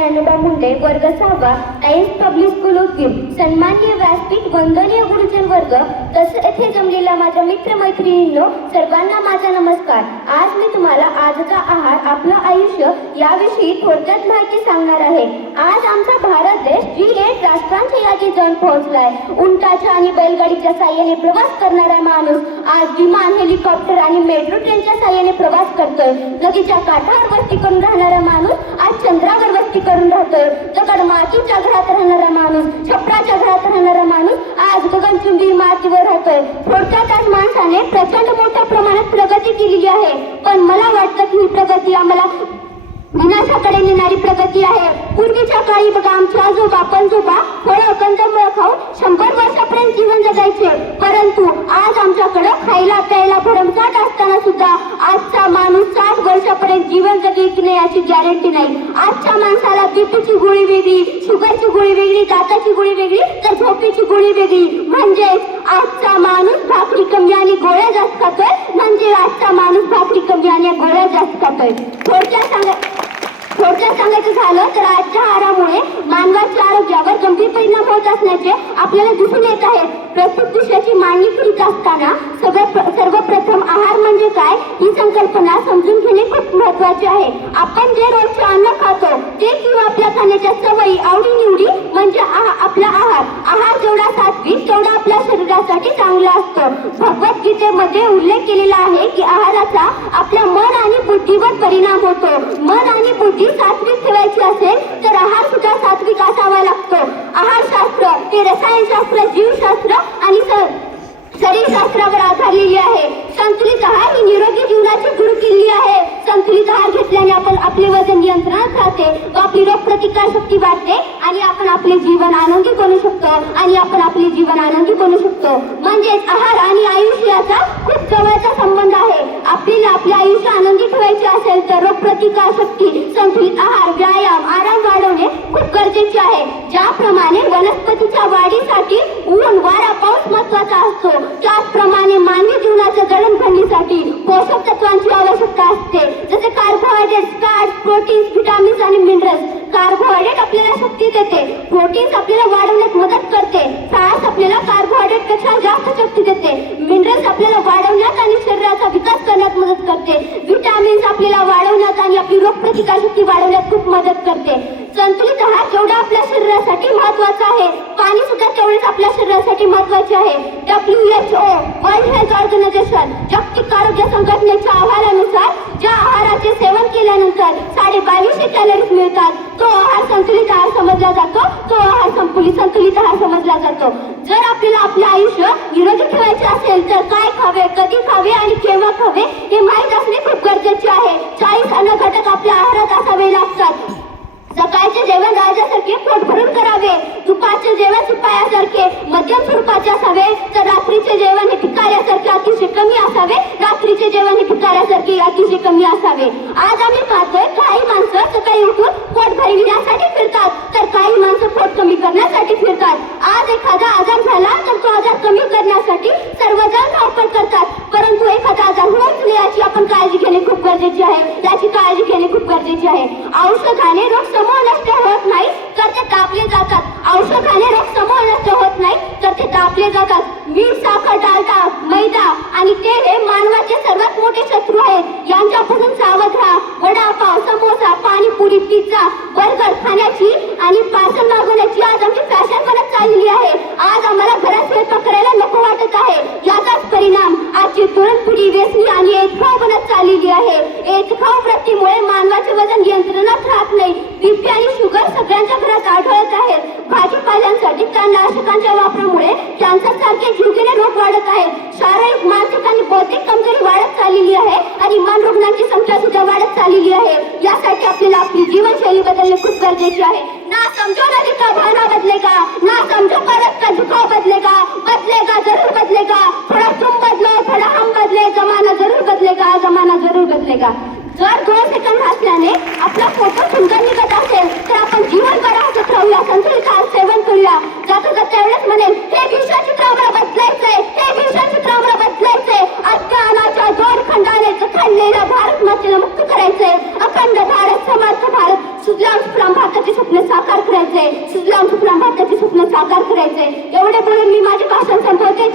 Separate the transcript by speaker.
Speaker 1: ज्ञानोबा मुंडे वर्ग सहावा S public school Udgir सन्मान्य व्यासपीठ वंदनीय गुरुजन वर्ग तसे येथे जमलेल्या माझ्या मित्रमैत्रिणींनो सर्वांना माझा नमस्कार. आज मी तुम्हाला आजचा आहार आपलं आयुष्य याविषयी थोडक्यात माहिती सांगणार आहे. आज आमचा भारत देश जी एट राष्ट्रांच्या यादी जाऊन पोहोचलाय. उंटाच्या आणि बैलगाडीच्या साह्याने प्रवास करणारा माणूस आज विमान हेलिकॉप्टर आणि मेट्रो ट्रेनच्या साह्याने प्रवास करतोय. नदीच्या काठावर वस्ती करून राहणारा माणूस आज करून राहतोय. दगड मातीच्या घरात राहणारा माणूस छपराच्या घरात राहणारा माणूस आज गगनचुंबी मातीवर राहतोय. थोडक्यात आज माणसाने प्रचंड मोठ्या प्रमाणात प्रगती केलेली आहे. पण मला वाटतं की ही प्रगती आम्हाला विनाशाकडे नेणारी प्रगती आहे. पूर्वीच्या काळी बघा आमच्या आजोबा पणजोबा फळं जीवन याची गॅरंटी नाही. आजच्या माणसाला बीपीची गोळी वेगळी शुगरची गोळी वेगळी दाताची गोळी वेगळी तर झोपेची गोळी वेगळी. म्हणजेच आजचा माणूस भाकरी कमी आणि गोळ्या जास्त खातोय. म्हणजे आजचा माणूस भाकरी कमी आणि गोळ्या जास्त खातोय. थोडक्यात सांगा थोडक्यात सांगायचं झालं तर आजच्या आहारामुळे मानवाच्या आरोग्यावर गंभीर परिणाम होत असण्याचे आपल्याला दिसून येत आहे. प्रत्येक विषयाची मांडणी करीत असताना सगळ्या सर्वप्रथम आहार म्हणजे काय? ही संकल्पना समजून घेणे खूप महत्त्वाचे आहे. आपण जे रोजचे अन्न खातो ते किंवा आपल्या खाण्याच्या सवयी आवडी निवडी म्हणजे आपला आहार. आहार जेवढा सात्विक तेवढा आपल्या शरीरासाठी चांगला असतो. भगवद्गीतेमध्ये उल्लेख केलेला आहे की आहाराचा आपल्या मन आणि बुद्धीवर परिणाम होतो. मन आणि बुद्धी सात्विक ठेवायची असेल तर आहार सुद्धा सात्विक असावा लागतो. आहारशास्त्र हे रसायनशास्त्र जीवशास्त्र आणि शरीरशास्त्रावर आधारलेली आहे. संतुलित आहार ही निरोगी जीवनाची गुरु आहार घेतल्याने आपण आपले वजन नियंत्रणात राहते व आपली रोगप्रतिकार शक्ती वाढते आणि आपण आपले जीवन आनंदी करू शकतो आणि आपण आपले जीवन आनंदी करू शकतो. म्हणजेच आहार आणि आयुष्य याचा खूप जवळचा संबंध आहे. आपल्याला आपले आयुष्य आनंदी ठेवायचे असेल तर रोगप्रतिकार शक्ती संतुलित आहार व्यायाम आराम वाढवणे खूप गरजेचे आहे. ज्याप्रमाणे वनस्पतीच्या वाढीसाठी ऊन वारा पाऊस महत्त्वाचा असतो. त्याचप्रमाणे मानवी जीवनाच्या जडणघडणीसाठी शक्ती देते प्रोटीन्स आपल्याला वाढवण्यात मदत करते. फॅट्स आपल्याला कार्बोहायड्रेटपेक्षा जास्त शक्ती देते. मिनरल्स आपल्याला वाढवण्यात आणि शरीराचा विकास करण्यात मदत करते. विटामिन्स आपल्याला वाढवण्यात आणि आपली रोगप्रतिकार शक्ती वाढवण्यात खूप मदत करते. संतुलित आहार जेवढा आपल्या शरीरासाठी महत्त्वाचा आहे. पाणी सुद्धा तेवढेच आपल्या शरीरासाठी महत्त्वाचे आहे. W H O world health organization जागतिक आरोग्य संघटनेच्या अहवालानुसार ज्या आहाराचे सेवन केल्यानंतर साडे बावीसशे कॅलरीज मिळतात तो आहार संतुलित आहार समजला जातो तो आहार संतुलित संतुलित आहार समजला जातो जर आपल्याला आपले आयुष्य निरोगी ठेवायचे असेल तर काय खावे कधी खावे आणि हवे हे माहीत असणे खूप गरजेचे आहे. चाळीस अन्न घटक आपल्या आहारात असावे लागतात. सकाळचे जेवण राजासारखे पोट भरून करावे. दुपारचे जेवण सुपायासारखे. मध्यम स्वरूपाचे असावे. तर रात्रीचे जेवण हे पिकाऱ्यासारखे अतिशय कमी असावे. रात्रीचे जेवण हे पिकाऱ्यासारखे अतिशय कमी असावे. आज आम्ही पाहतोय काही माणसं सकाळी उठून पोट भरविण्यासाठी फिरतात. तर काही माणसं पोट कमी करण्यासाठी फिरतात. आज एखादा आजार झाला तर तो आजार कमी करण्यासाठी सर्वजण धावपळ करतात परंतु एखादा आजार होत नाही याची आपण काळजी घेणे खूप गरजेचे आहे. याची काळजी घेणे खूप गरजेचे आहे. औषधाने रोग समूह नष्ट होत नाही तर ते तापले जातात. औषधाने रोग समूह नष्ट होत नाही तर ते तापले जातात. मीठ चाललेली प्रतीमुळे मानवाचे वजन यंत्रणात राहत नाही. बीपी आणि शुगर सगळ्यांच्या घरात आढळत आहेत. भाजीपाल्यांसाठी तणनाशकांच्या वापरामुळे कॅन्सर सारखे जीवघेणे रोग वाढत आहेत. शारीरिक मानसिक आणि बौद्धिक कमजोरी वाढत चाललेली आहे आणि मन रुग्णांची संख्या सुद्धा वाढत चाललेली आहे. यासाठी आपल्याला आपली जीवनशैली बदलणे खूप गरजेचे आहे. ना समजो नदी का भाना बदलेगा. ना समजो परत का झुकाव बदलेगा. बदलेगा जरूर बदलेगा. थोड़ा तुम बदलो थोड़ा हम बदले. जमाना जरूर बदले जरूर जर दोन सेकंद असल्याने आपला फोटो सुंदर निघत असेल तर आपण जीवनभर हसत राहूया संतुलित आहार सेवन करूया. जाता जाता एवढंच म्हणेल हे विश्वचित्र आम्हाला बदलायचंय. हे विश्वचित्र आम्हाला बदलायचंय अज्ञानाच्या दोरखंडाने जखडलेला भारत मातेला मुक्त करायचंय. अखंड भारत समर्थ भारत. सुजलाम सुफलाम भारताचे स्वप्न साकार करायचंय. सुजलाम सुफलाम भारताचे स्वप्न साकार करायचंय. एवढे बोलून मी माझे भाषण संपवते.